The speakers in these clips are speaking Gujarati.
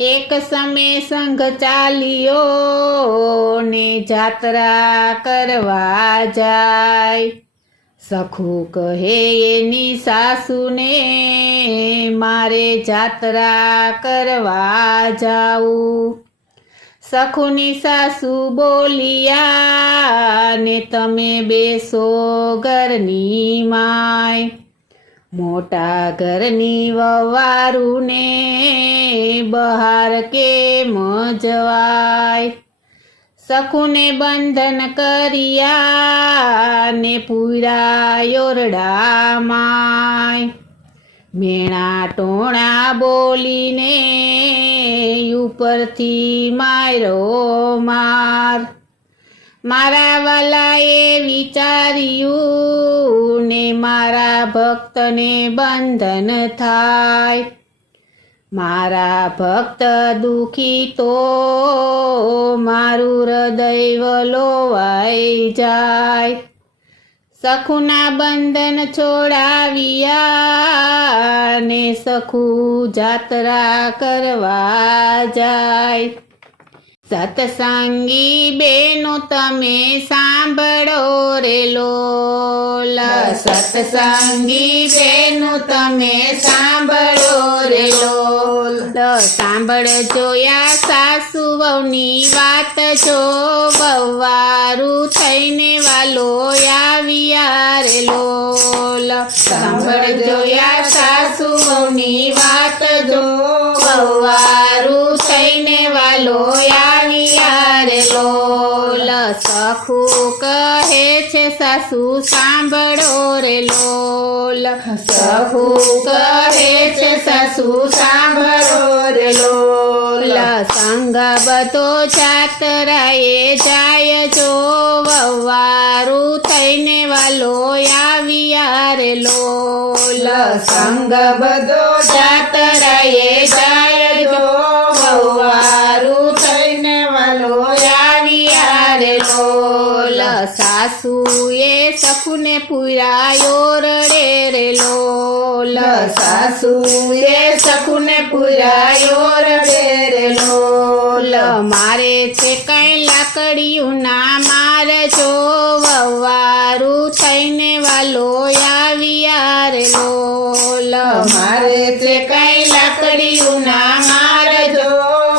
એક સમય સંઘ ચાલ્યો ને જાત્રા કરવા જાય। સખુ કહે એની સાસુને મારે જાત્રા કરવા જાવું। સખુની સાસુ બોલિયા ને તમે બેસો ઘરની માય। મોટા ઘરની વવારુને બહાર કેમ જવાય। સખુને બંધન કર્યા ને પૂરા ઓરડામાંય। મેણા ટોણા બોલીને ઉપરથી માર્યો માર। મારા વાલાએ વિચાર્યું ને મારા ભક્તને બંધન થાય। મારા ભક્ત દુખી તો મારું હૃદય વલોવાઈ જાય। સખુના બંધન છોડાવ્યા ને સખુ જાત્રા કરવા જાય। સત્સંગી બેનો તમે સાંભળો રે લોલ। સત્સંગી બેનો તમે સાંભળો રે લોલ। સાંભળજો યા સાસુ વહુની વાત જો વહવારું થઈને વાલો આવ્યા રે લોલ। સાંભળજો યા સાસુ વહુની વાત જો વહવારું થઈને વાલો આવ્યા રે લોલ। સખુ કહે છે સાસુ સાંભળો રે લોલ। સખુ કહે છે સાસુ સાંભળો રે લોલ। સંગ બધો જાત્રાએ જાય જો વહવારું થઈને વાલો આવ્યા રે લોલ। સંગ બધો જાત્રાએ જાય જો વહવારું થઈને વાલો આવ્યા રે લોલ। સાસુએ સખુને પુરાયો રડે રે લોલ। સાસુએ સખુને પુરાયો રડે રે લોલ। મારે છે કઈ લાકડીયું ના મારજો વહવારું થઈને વાલો આવ્યા રે લોલ। મારે છે કઈ લાકડીયું ના મારજો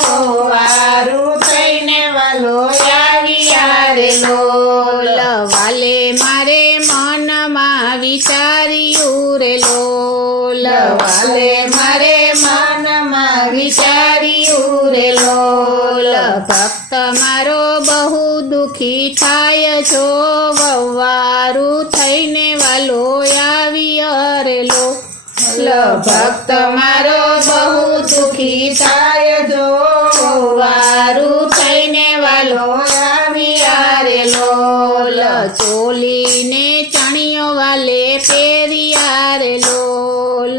વહવારું થઈને વાલો આવ્યા રે લોલ। વાલે મારે મનમાં વિચાર્યું રે લોલ। વાલે મારે મનમાં વિચાર્યું રે લોલ। ભક્ત મારો બહુ દુખી થાય જો વહવારું થઈને વાલો આવ્યા રે લોલ। ભક્ત મારો બહુ દુખી થાય જો વહવારું થઈને વાલો આવ્યા રે લોલ। ચોલીને ચણિયો વાલે પહેર્યા રે લોલ।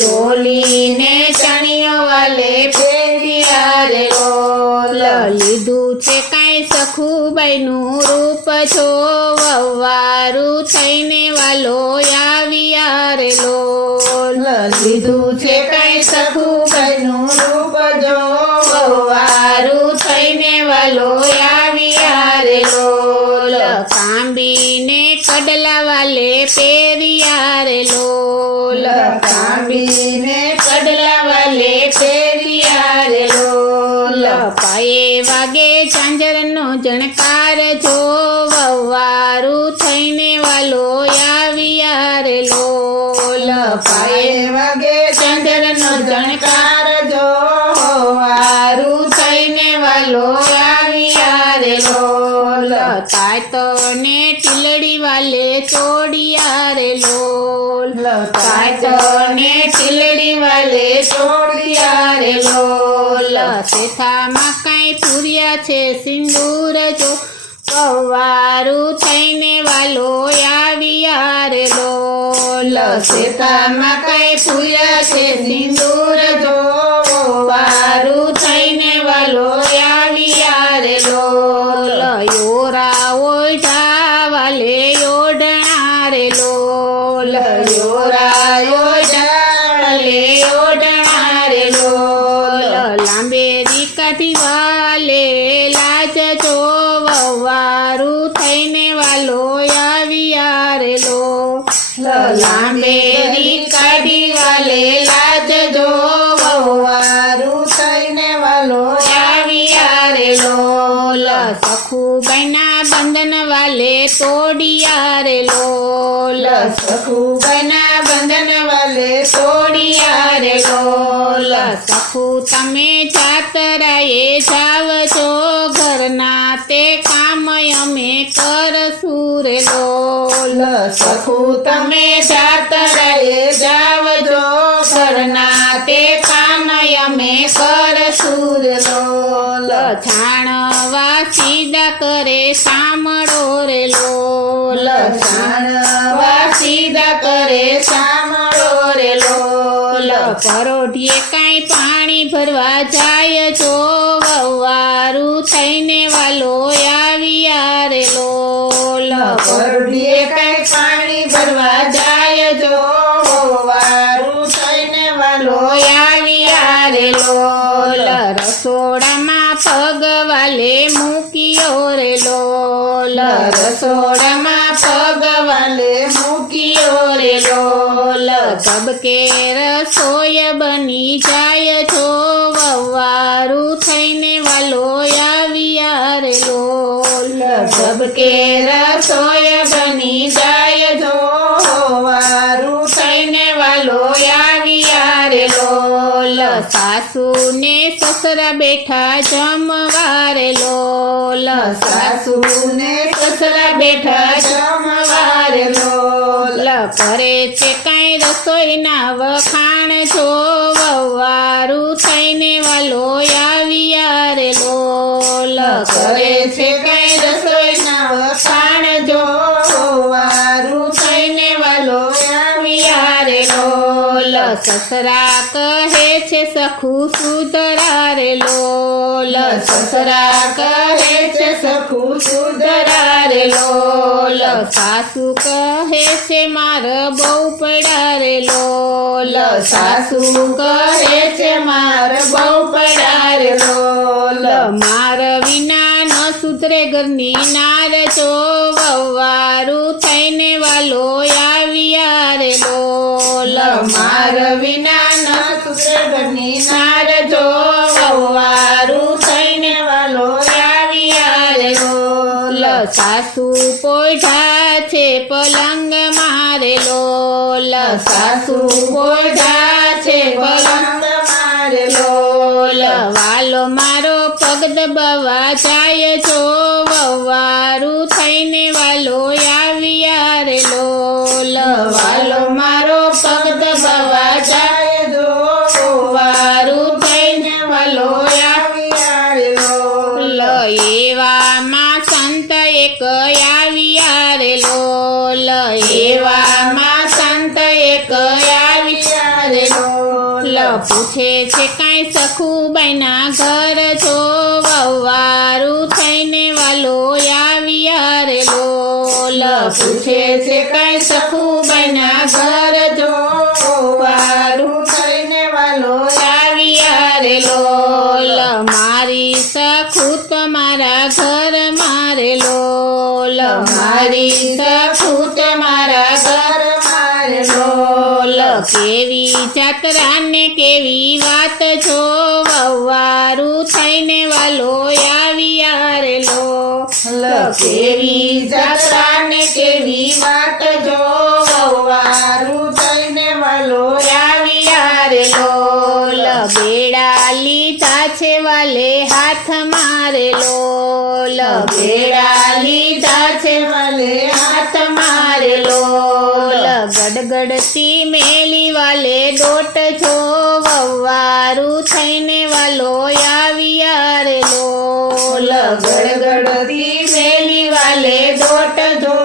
ચોલીને ચણિયો વાલે પહેર્યા રે લોલ। લીધું છે કાંઈ સખુબાઈનું રૂપ જો વહવારું થઈને વાલો આવ્યા રે લોલ। લીધું છે કાંઈ સખુબાઈનું રૂપ જો વહવારું થઈને વાલો આવ્યા રે લોલ। કાંબીને કડલા વાલે પહેર્યા રે લોલ। કાંબીને કડલા વાલે પહેર્યા રે લોલ। પાયે વાગે ઝાંઝરનો જણકાર જો વહવારું થઈને વાલો આવ્યા રે લોલ। પાયે વાગે ઝાંઝરનો જણકાર જો વહવારું થઈને વાલો આવ્યા રે લોલ। તાતો ને ટીલડી વાલે ચોડિયા રે લોલ। તાતો ને ટીલડી વાલે ચોડિયા રે લોલ। શેથામાં કાંઈ પૂર્યા છે સિંદૂર જો વહવારું થઈને વાલો આવ્યા રે લોલ। શેથામાં કાંઈ પૂર્યા છે સિંદૂર જો વહવારું થઈને વાલો આવ્યા રે લોલ। યોરા ઓઢા વાલે ઓઢણા રે લોલ। યોરા ઓઢા વાલે ઓઢણા રે લોલ। લાંબે સખુબાઈના બંધન વાલે તોડિયા રે લોલ સખુબાઈના બંધન વાલે તોડિયા રે લોલ સખુ તમે જાતરાએ જાવજો ઘરના તે કામ અમે કરશું રે લોલ સખુ તમે જાતરાએ જાવજો ઘરના તે કામ અમે કરશું રે લોલ છાણવા સીધા કરે સામળો રે લોલ જાણવા સીધા કરે સાંભળો રે લોલ પરોઢીએ કાંઈ પાણી ભરવા જાય જો વવારું થઈને વાલો આવ્યા રે લોલ પરડીએ કઈ પાણી ભરવા જાય જો વારું થઈને વાલો આવ્યા રે લોલ રસોડામાં પગ વાલે મૂક્યો રે લોલ રસોડામાં પગ વાલે મૂક્યો રે લોલ તબકે રસોઈ બની જાય જો વવારું થઈને વાલો આવ્યા રે લોલ સબકે રસોઈ બની જાય જો વારું થઈને વાલો આવ્યા રે લોલ સાસુને સસરા બેઠા જમવા રે લોલ સાસુને સસરા બેઠા જમવા રે લોલ કરે છે કાંઈ રસોઈના વખાણ જો વવારું થઈને વાલો આવ્યા રે લોલ કરે છે કઈ રસોઈના વખાણ જો વારું થઈને વાલો આવ્યા રે લોલ સસરા કહે છે સખુ સુધરા રે લોલ સસરા કહે છે સખુ સુધરા રે લોલ સાસુ કહે છે માર બહુ પડ્યા રે લોલ સાસુ કહે છે માર બહુ પડ્યા રે લોલ માર વિના ન સુધરે ઘરની નાર જો વવારું થઈને વાલો આવ્યા રે લોલ માર વિના ન સુધરે ઘરની નાર જો વારું થઈને વાલો આવ્યા રે લોલ સાસુ પોઢા છે પલંગ મારે લોલ સાસુ પોઢા છે પલંગ મારે લોલ વાલો મારો પગ દબાવા જાય જો વવારું થઈને વાલો આવ્યા રે લોલ વાલો મારો પગ દબાવા જાય જો વારું થઈને વાલો આવ્યા રે લોલ એવામાં સંત એક આવ્યા રે લોલ એવામાં સંત એક આવ્યા રે લોલ પૂછે છે કાંઈ સખુબાઈના ઘર જો વવારું થઈને વાલો આવ્યા રે લોલ પૂછે છે કઈ સખુબાઈના ઘર જો વારું થઈને વાલો આવ્યા રે લોલ મારી સખુ તમારા ઘર મારે લોલ મારી સખુ તમારા ઘર મારે લોલ કેવી જાત્રા ને કેવી વાત જો વવારું થઈને વાલો આવ્યા રે લોલ કેવી જાત્રા ને કેવી વાત જો વારું થઈને વાલો આવ્યા રે લોલ બેડા લીધા છે વાલે હાથ મારે લોલ બેડા લીધા છે વાલે હાથ મારે લોલ ગડગડતી મેલી વાલે દોટ જો વવારું થઈને વાલો આવ્યા રે લોલ ગડગડતી મેલી વાલે દોટ જો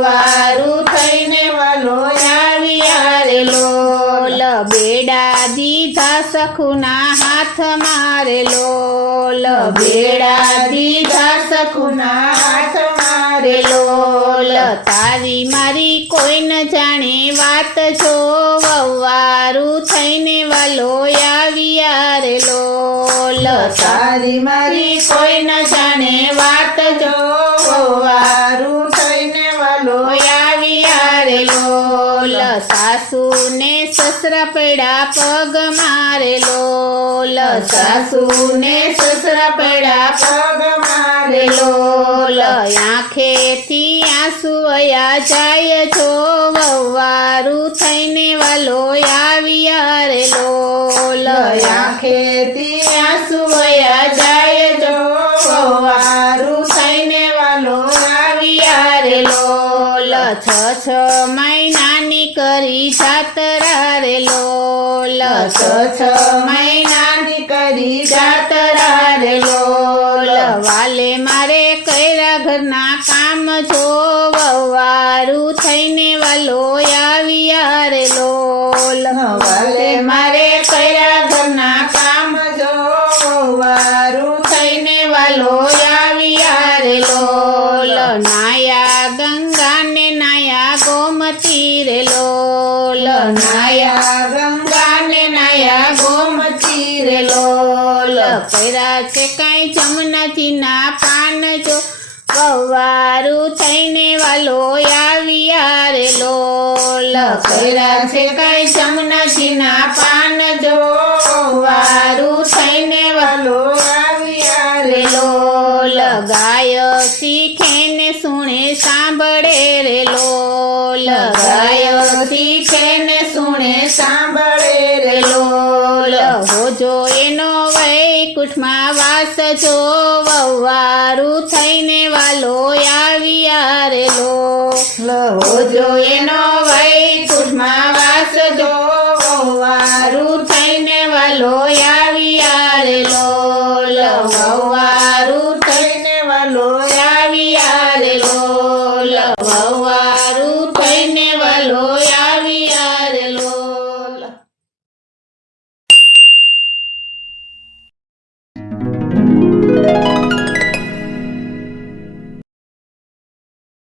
વારું થઈને વાલો આવ્યા રે લોલ બેડા દીધા સખુના હાથ મારે લોલ બેડા દીધા સખુના હાથ મારે લોલ તારી મારી કોઈ ન જાણે વાત જો વવારું થઈને વાલો આવ્યા રે લોલ તારી મારી કોઈ ન જાણે વાત જો વારું થઈને વાલો આવ્યા રે લોલ સાસુ ને સસરા પડ્યા પગ મારે લોલ સાસુને સસરા પડ્યા પગ મારે રે લોલ આંખેથી આંસુ વયા જાય છો વવારું થઈને વાલો આવ્યા રે લોલ આંખેથી આંસુ વયા જાય જો વારું થઈને વાલો આવ્યા રે લોલ 6 મહિનાની કરી જાતરા રે લોલ 6 મહિનાની કરી જાતરા રે લોલ વાલે મારે કર્યા ઘરના કામ જો વવારું થઈને વાલો આવ્યા રે લોલ વાલે મારે કર્યા ઘરના કામ જો વારું થઈને વાલો આવ્યા રે લોલ નાયા ગંગાને નાયા ગોમતી રે લોલ નાયા ગંગાને નાયા ગોમતી રે લોલ કર્યા છે કાંઈ જમનાજીના પાન જો વવારું થઈને વાલો આવ્યા રે લોલ કર્યા છે કાંઈ જમનાજીના પાન જો વારું થઈને વાલો આવ્યા રે રે લોલ ગાય શીખે ને સુણે સાંભળે રે લોલ ગાય શીખે ને સુણે સાંભળે રે લોલ હોજો એનો વૈકુંઠમાં વાસ જો વવારું થઈને વાલો આવ્યા રે લોલ હોજો એનો વૈકુંઠમાં વાસ જો વારું થઈને વાલો આવ્યા